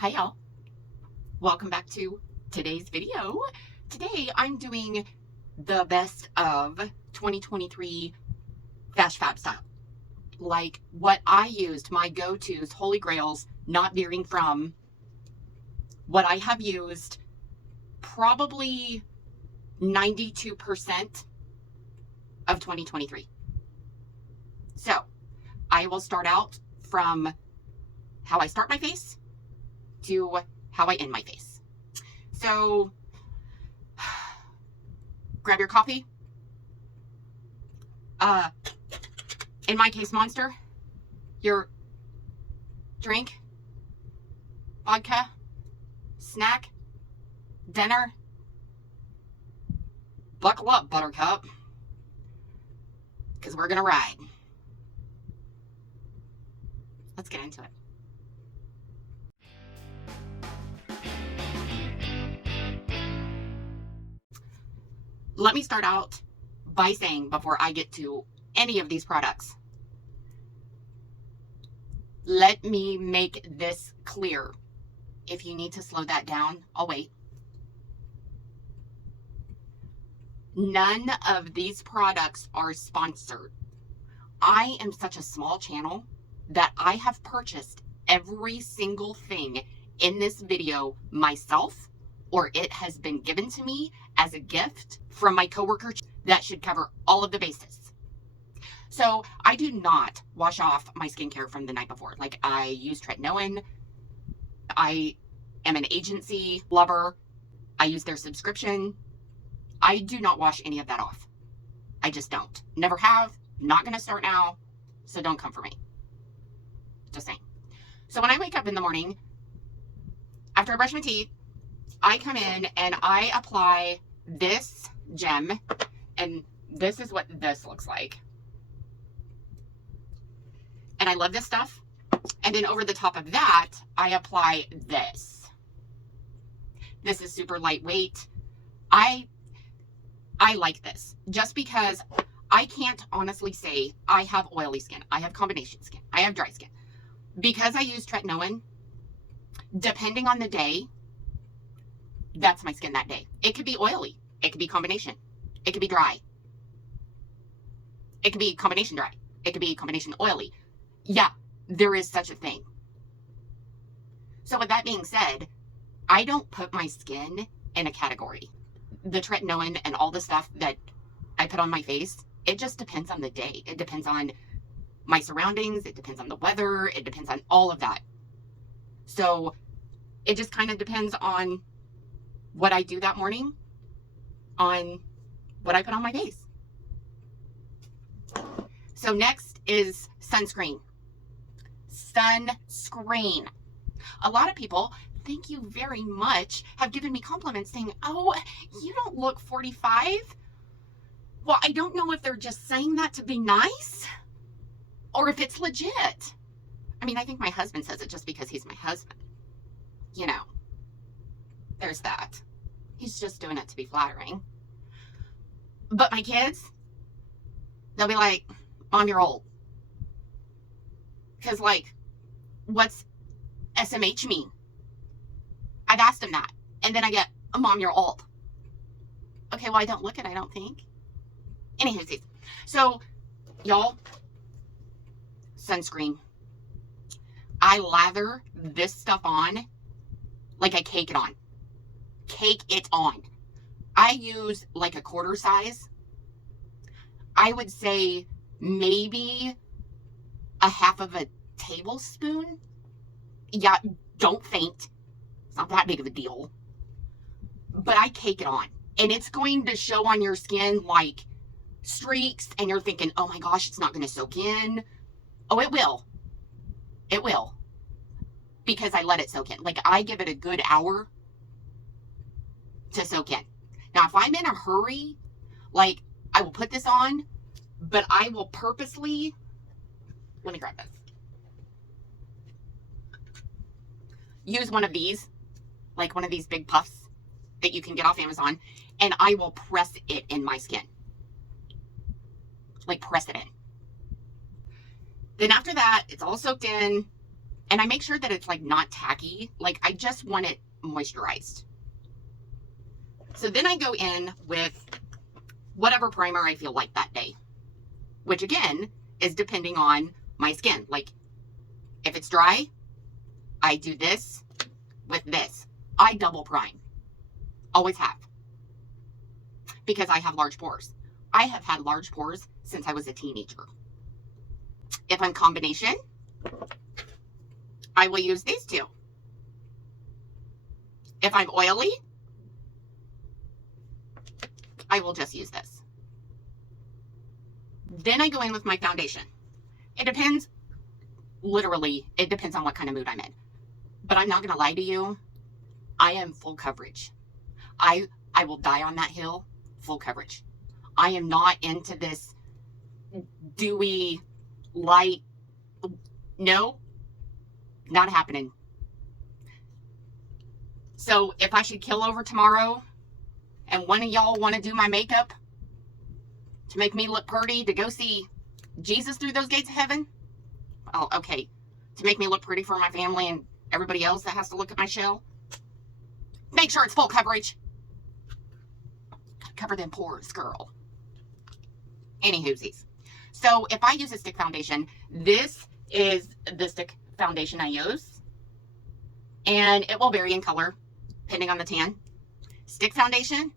Hi y'all, welcome back to today's video. Today I'm doing the best of 2023 FashFab style. Like what I used, my go-tos, holy grails, not veering from what I have used probably 92% of 2023. So I will start out from how I start my face to how I end my face. So grab your coffee. In my case, Monster. Your drink, vodka, snack, dinner. Buckle up, Buttercup, because we're gonna ride. Let's get into it. Let me start out by saying, before I get to any of these products, let me make this clear. If you need to slow that down, I'll wait. None of these products are sponsored. I am such a small channel that I have purchased every single thing in this video myself, or it has been given to me as a gift from my coworker. That should cover all of the bases. So I do not wash off my skincare from the night before. Like, I use tretinoin. I am an agency lover. I use their subscription. I do not wash any of that off. I just don't. Never have. Not going to start now. So don't come for me. Just saying. So when I wake up in the morning, after I brush my teeth, I come in and I apply this gem, and this is what this looks like. And I love this stuff. And then over the top of that, I apply this. This is super lightweight. I like this just because I can't honestly say I have oily skin. I have combination skin. I have dry skin. Because I use tretinoin, depending on the day, that's my skin that day. It could be oily. It could be combination. It could be dry. It could be combination dry. It could be combination oily. Yeah, there is such a thing. So with that being said, I don't put my skin in a category. The tretinoin and all the stuff that I put on my face, it just depends on the day. It depends on my surroundings. It depends on the weather. It depends on all of that. So it just kind of depends on what I do that morning, on what I put on my face. So next is sunscreen. Sunscreen. A lot of people, thank you very much, have given me compliments saying, oh, you don't look 45. Well, I don't know if they're just saying that to be nice or if it's legit. I mean, I think my husband says it just because he's my husband. You know, there's that. He's just doing it to be flattering. But my kids, they'll be like, Mom, you're old. Because, like, what's SMH mean? I've asked him that. And then I get, oh, Mom, you're old. Okay, well, I don't look it, I don't think. Anywho, so, y'all, sunscreen. I lather this stuff on like I cake it on. Cake it on. I use like a quarter size. I would say maybe a half of a tablespoon. Yeah, don't faint. It's not that big of a deal. But I cake it on. And it's going to show on your skin like streaks. And you're thinking, oh my gosh, it's not going to soak in. Oh, it will. It will. Because I let it soak in. Like, I give it a good hour to soak in. Now, if I'm in a hurry, like, I will put this on, but I will purposely, let me grab this. Use one of these, like one of these big puffs that you can get off Amazon, and I will press it in my skin. Like, press it in. Then after that, it's all soaked in. And I make sure that it's like not tacky. Like I just want it moisturized. So then I go in with whatever primer I feel like that day, which again is depending on my skin. Like if it's dry, I do this with this. I double prime. Always have. Because I have large pores. I have had large pores since I was a teenager. If I'm combination, I will use these two. If I'm oily, I will just use this. Then I go in with my foundation. It depends, literally, it depends on what kind of mood I'm in. But I'm not going to lie to you. I am full coverage. I will die on that hill, full coverage. I am not into this dewy, light. No, not happening. So if I should kill over tomorrow and one of y'all want to do my makeup to make me look pretty, to go see Jesus through those gates of heaven, oh, okay. To make me look pretty for my family and everybody else that has to look at my shell, make sure it's full coverage. Cover them pores, girl. Anywhoosies. So if I use a stick foundation, this is the stick foundation I use. And it will vary in color, depending on the tan. Stick foundation,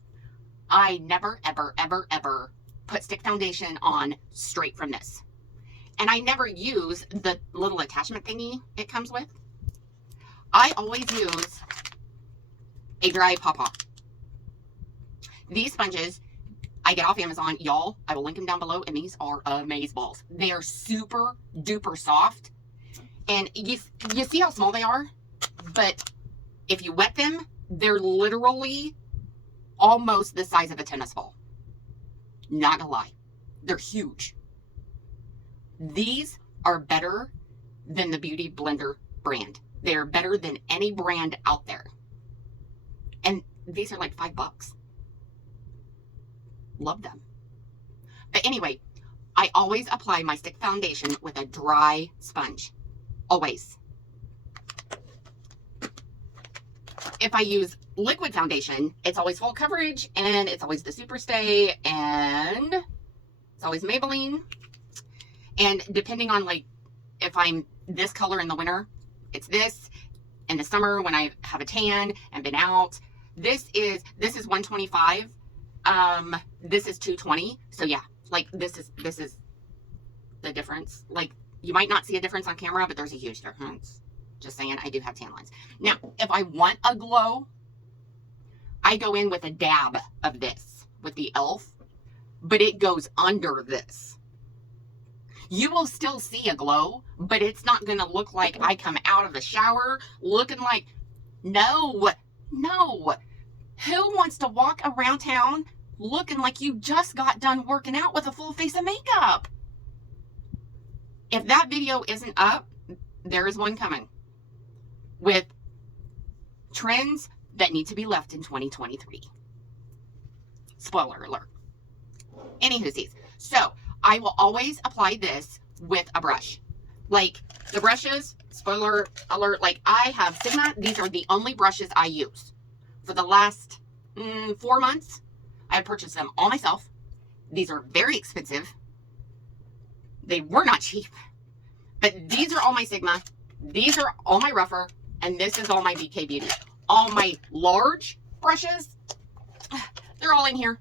I never, ever, ever, ever put stick foundation on straight from this. And I never use the little attachment thingy it comes with. I always use a dry Paw Paw. These sponges I get off Amazon, y'all. I will link them down below, and these are amazeballs. They are super duper soft, and you see how small they are, but if you wet them, they're literally almost the size of a tennis ball. Not gonna lie, they're huge. These are better than the Beauty Blender brand. They're better than any brand out there, and these are like $5. Love them. But anyway, I always apply my stick foundation with a dry sponge. Always. If I use liquid foundation, it's always full coverage, and it's always the Superstay, and it's always Maybelline. And depending on, like, if I'm this color in the winter, it's this. In the summer when I have a tan and been out, this is 125. This is 220. So yeah, like this is the difference. Like you might not see a difference on camera, but there's a huge difference. Just saying, I do have tan lines. Now, if I want a glow, I go in with a dab of this with the e.l.f., but it goes under this. You will still see a glow, but it's not going to look like I come out of the shower looking like, no. Who wants to walk around town looking like you just got done working out with a full face of makeup? If that video isn't up, there is one coming with trends that need to be left in 2023. Spoiler alert. Anywhoosies. So I will always apply this with a brush. Like the brushes, spoiler alert, like I have Sigma. These are the only brushes I use. For the last 4 months, I purchased them all myself. These are very expensive. They were not cheap. But these are all my Sigma. These are all my Rephr. And this is all my BK Beauty. All my large brushes, they're all in here.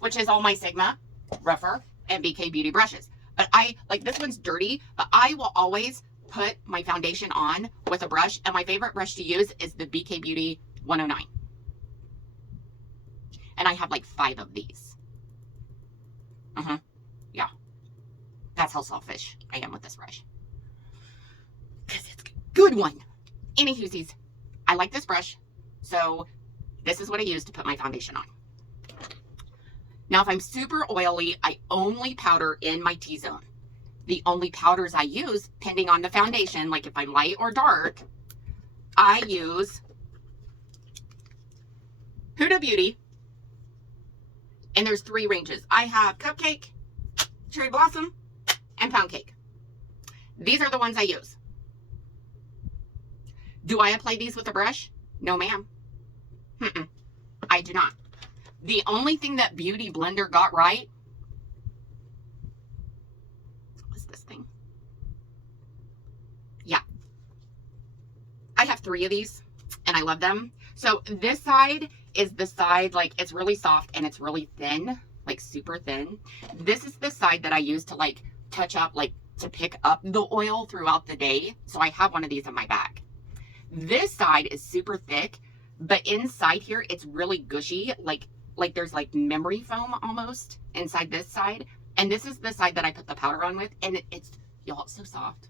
Which is all my Sigma, Rephr, and BK Beauty brushes. But like this one's dirty, but I will always put my foundation on with a brush. And my favorite brush to use is the BK Beauty 109. And I have like 5 of these. Yeah. That's how selfish I am with this brush. Because it's a good one. Anywhoosies, I like this brush. So this is what I use to put my foundation on. Now, if I'm super oily, I only powder in my T-zone. The only powders I use, depending on the foundation, like if I'm light or dark, I use Huda Beauty. And there's 3 ranges. I have Cupcake, Cherry Blossom, and Pound Cake. These are the ones I use. Do I apply these with a brush? No, ma'am. I do not. The only thing that Beauty Blender got right was this thing. Yeah. I have 3 of these and I love them. So this side is the side, like, it's really soft and it's really thin, like super thin. This is the side that I use to like touch up, like to pick up the oil throughout the day. So I have one of these in my bag. This side is super thick, but inside here, it's really gushy. Like there's like memory foam almost inside this side. And this is the side that I put the powder on with. And it's, y'all, it's so soft.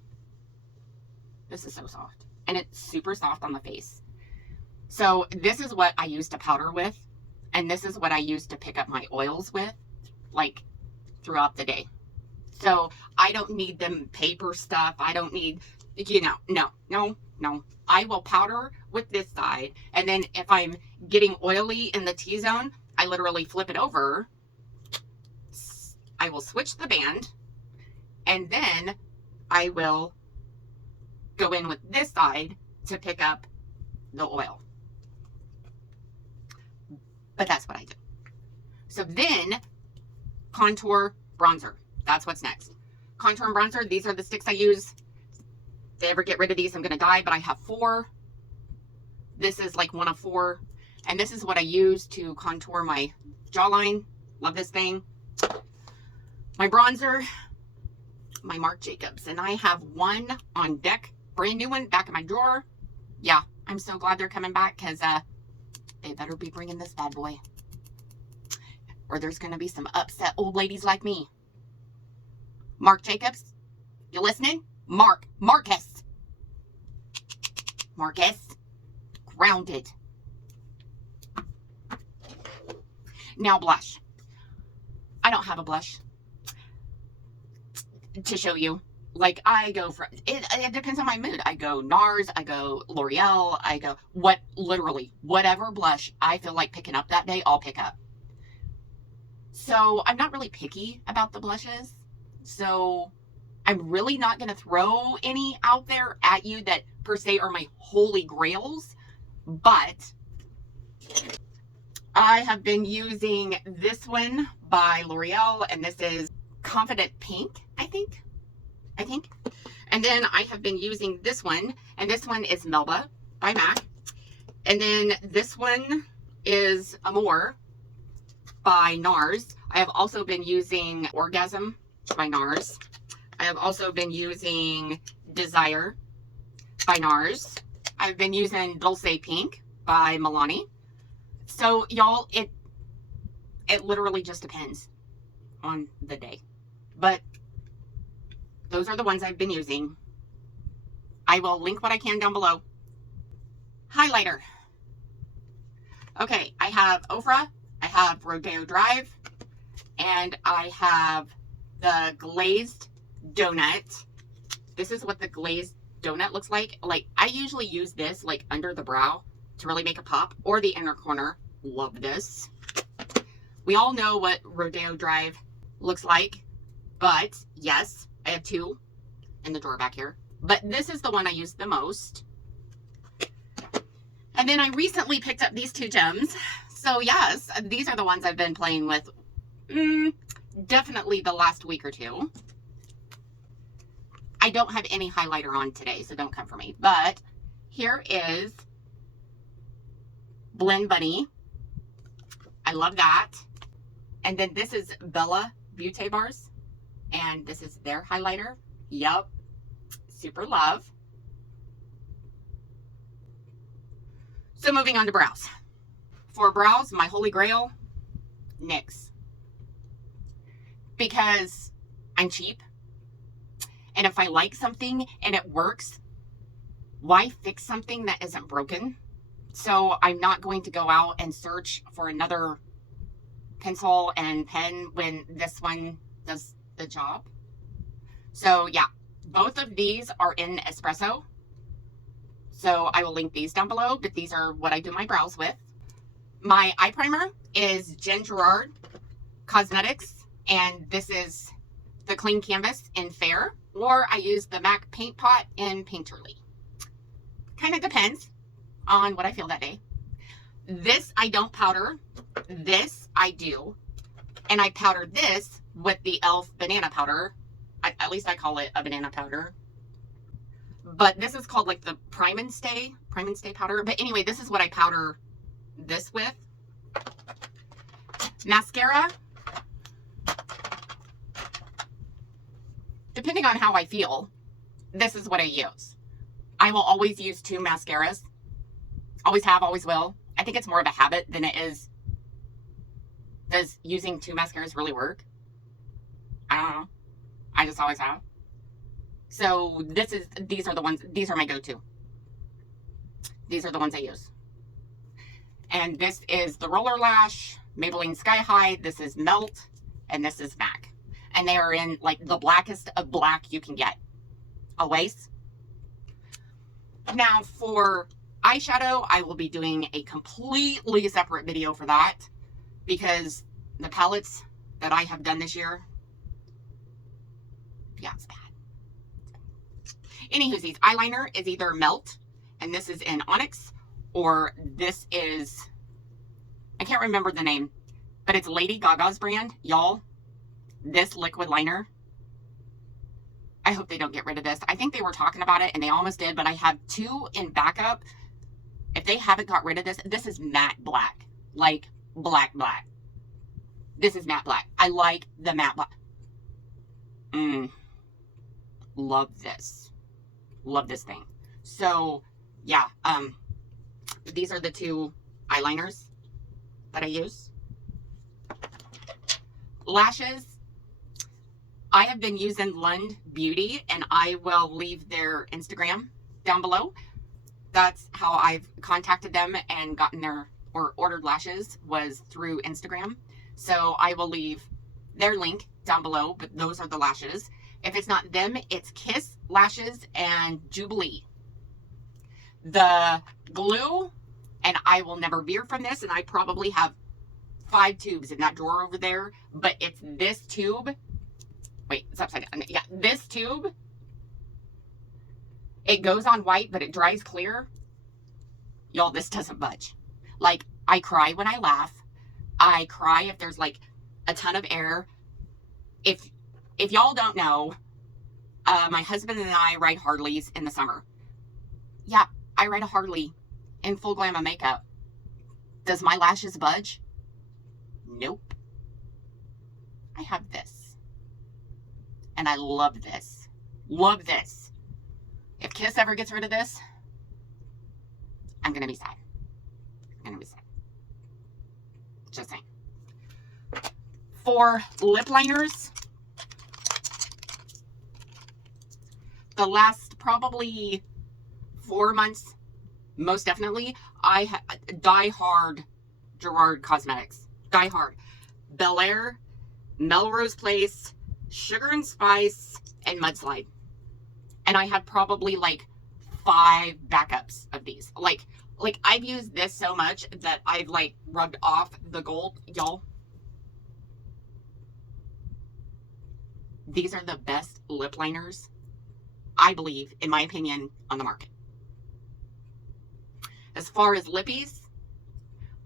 This is so soft. And it's super soft on the face. So this is what I use to powder with. And this is what I use to pick up my oils with, like throughout the day. So I don't need them paper stuff. I don't need, you know, no. I will powder with this side. And then if I'm getting oily in the T-zone, I literally flip it over. I will switch the band. And then I will go in with this side to pick up the oil. But that's what I do. So then, contour, bronzer. That's what's next. Contour and bronzer, these are the sticks I use. If they ever get rid of these, I'm going to die, but I have 4. This is like one of 4. And this is what I use to contour my jawline. Love this thing. My bronzer, my Marc Jacobs. And I have one on deck, brand new one, back in my drawer. Yeah, I'm so glad they're coming back because they better be bringing this bad boy. Or there's going to be some upset old ladies like me. Marc Jacobs, you listening? Marcus. Grounded. Now blush. I don't have a blush to show you. Like, I go for, it depends on my mood. I go NARS, I go L'Oreal, I go literally whatever blush I feel like picking up that day, I'll pick up. So I'm not really picky about the blushes. So I'm really not going to throw any out there at you that per se are my holy grails. But I have been using this one by L'Oreal, and this is Confident Pink, I think. And then I have been using this one, and this one is Melba by MAC. And then this one is Amore by NARS. I have also been using Orgasm by NARS. I have also been using Desire by NARS. I've been using Dulce Pink by Milani. So y'all, it literally just depends on the day. But those are the ones I've been using. I will link what I can down below. Highlighter. Okay, I have Ofra, I have Rodeo Drive, and I have the Glazed Donut. This is what the Glazed Donut looks like. Like, I usually use this like under the brow to really make a pop, or the inner corner. Love this. We all know what Rodeo Drive looks like, but yes, I have 2 in the drawer back here. But this is the one I use the most. And then I recently picked up these 2 gems. So yes, these are the ones I've been playing with definitely the last week or 2. I don't have any highlighter on today, so don't come for me. But here is Blend Bunny. I love that. And then this is Bella Beauty Bars. And this is their highlighter. Yup. Super love. So moving on to brows. For brows, my holy grail, NYX. Because I'm cheap. And if I like something and it works, why fix something that isn't broken? So I'm not going to go out and search for another pencil and pen when this one does the job. So yeah, both of these are in espresso. So I will link these down below, but these are what I do my brows with. My eye primer is Jen Gerard Cosmetics, and this is the Clean Canvas in Fair, or I use the MAC Paint Pot in Painterly. Kind of depends on what I feel that day. This I don't powder. This I do. And I powdered this with the e.l.f. banana powder. At least I call it a banana powder. But this is called like the Prime and Stay powder. But anyway, this is what I powder this with. Mascara. Depending on how I feel, this is what I use. I will always use 2 mascaras. Always have, always will. I think it's more of a habit than it is. Does using 2 mascaras really work? I don't know. I just always have. So these are the ones, these are my go-to. These are the ones I use. And this is the Roller Lash, Maybelline Sky High. This is Melt, and this is MAC. And they are in like the blackest of black you can get. Always. Now for eyeshadow, I will be doing a completely separate video for that because the palettes that I have done this year, yeah, it's bad. Anywhoosies, eyeliner is either Melt, and this is in Onyx, or this is, I can't remember the name, but it's Lady Gaga's brand. Y'all, this liquid liner, I hope they don't get rid of this. I think they were talking about it, and they almost did, but I have 2 in backup. If they haven't got rid of this, this is matte black. Like, black. This is matte black. I like the matte black. Love this. Love this thing. So, yeah, these are the 2 eyeliners that I use. Lashes. I have been using Lund Beauty, and I will leave their Instagram down below. That's how I've contacted them and gotten their, or ordered lashes, was through Instagram. So I will leave their link down below, but those are the lashes. If it's not them, it's Kiss Lashes and Jubilee. The glue, and I will never veer from this, and I probably have 5 tubes in that drawer over there, but it's this tube. Wait, it's upside down. Yeah, this tube. It goes on white, but it dries clear. Y'all, this doesn't budge. Like, I cry when I laugh. I cry if there's like a ton of air. If y'all don't know, my husband and I ride Harleys in the summer. Yeah, I ride a Harley in full glam of makeup. Does my lashes budge? Nope. I have this. And I love this. Love this. If Kiss ever gets rid of this, I'm going to be sad. I'm going to be sad. Just saying. For lip liners, the last probably 4 months, most definitely, I die hard Gerard Cosmetics. Die hard. Bel Air, Melrose Place, Sugar and Spice, and Mudslide. And I have probably like 5 backups of these. Like I've used this so much that I've like rubbed off the gold. Y'all, these are the best lip liners, I believe, in my opinion, on the market. As far as lippies,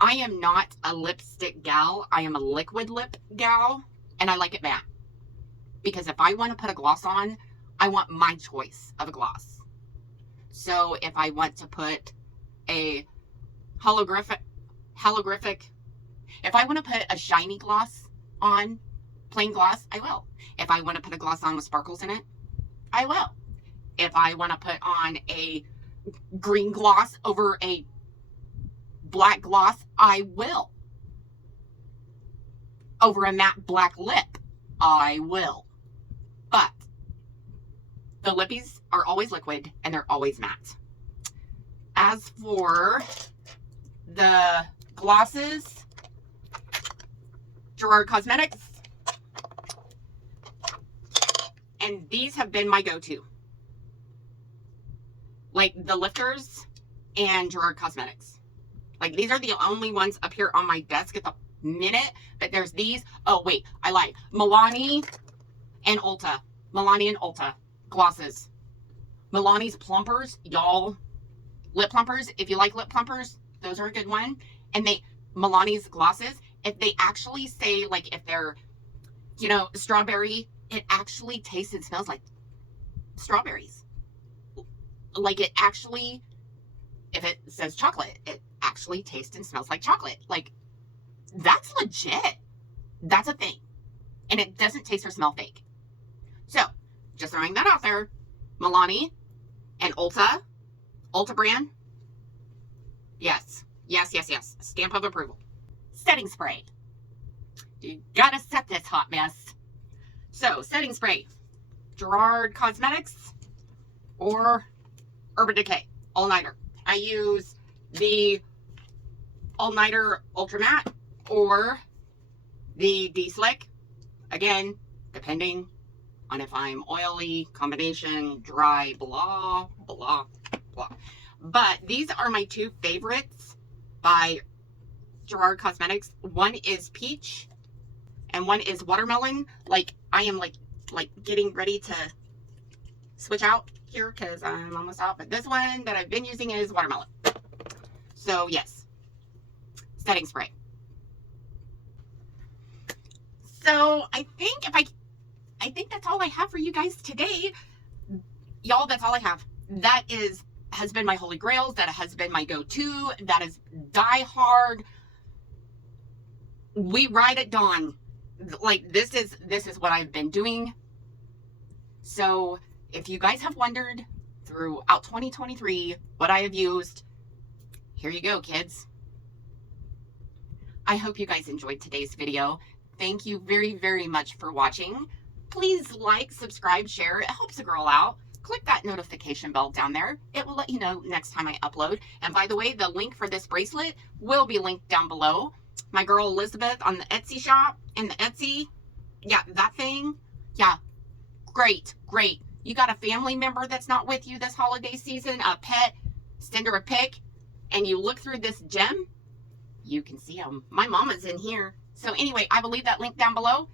I am not a lipstick gal. I am a liquid lip gal, and I like it matte. Because if I want to put a gloss on, I want my choice of a gloss. So if I want to put a holographic, if I want to put a shiny gloss on, plain gloss, I will. If I want to put a gloss on with sparkles in it, I will. If I want to put on a green gloss over a black gloss, I will. Over a matte black lip, I will. But the lippies are always liquid and they're always matte. As for the glosses, Gerard Cosmetics, and these have been my go-to. Like the lifters and Gerard Cosmetics. Like these are the only ones up here on my desk at the minute, but there's these. Oh wait, I lied. Milani and Ulta. Milani and Ulta glosses. Milani's plumpers, y'all, Lip plumpers, if you like lip plumpers, those are a good one. And Milani's glosses, if they actually say, like, if they're, you know, strawberry, it actually tastes and smells like strawberries. Like, it actually, if it says chocolate, it actually tastes and smells like chocolate. Like, that's legit. That's a thing. And it doesn't taste or smell fake. So, just throwing that out there. Milani and Ulta brand. Yes. Stamp of approval. Setting spray. You gotta set this hot mess. So, setting spray. Gerard Cosmetics or Urban Decay All-Nighter. I use the All-Nighter Ultra Matte or the D-Slick. Again, depending on if I'm oily, combination, dry, blah, blah, blah. But these are my two favorites by Gerard Cosmetics. One is peach and one is watermelon. Like, I am like getting ready to switch out here because I'm almost out. But this one that I've been using is watermelon. So yes, setting spray. So I think that's all I have for you guys today. Y'all, that's all I have. That has been my holy grails. That has been my go-to. That is Die Hard. We ride at dawn. Like, this is what I've been doing. So if you guys have wondered throughout 2023 what I have used, here you go, kids. I hope you guys enjoyed today's video. Thank you very, very much for watching. Please like, subscribe, share. It helps a girl out. Click that notification bell down there. It will let you know next time I upload. And by the way, the link for this bracelet will be linked down below. My girl Elizabeth on the Etsy shop and the Etsy. Yeah, that thing. Yeah, great. You got a family member that's not with you this holiday season, a pet, send her a pic, and you look through this gem, you can see them. My mama's in here. So anyway, I will leave that link down below.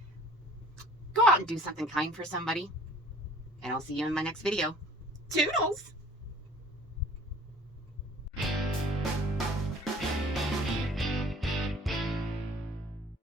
Go out and do something kind for somebody. And I'll see you in my next video. Toodles!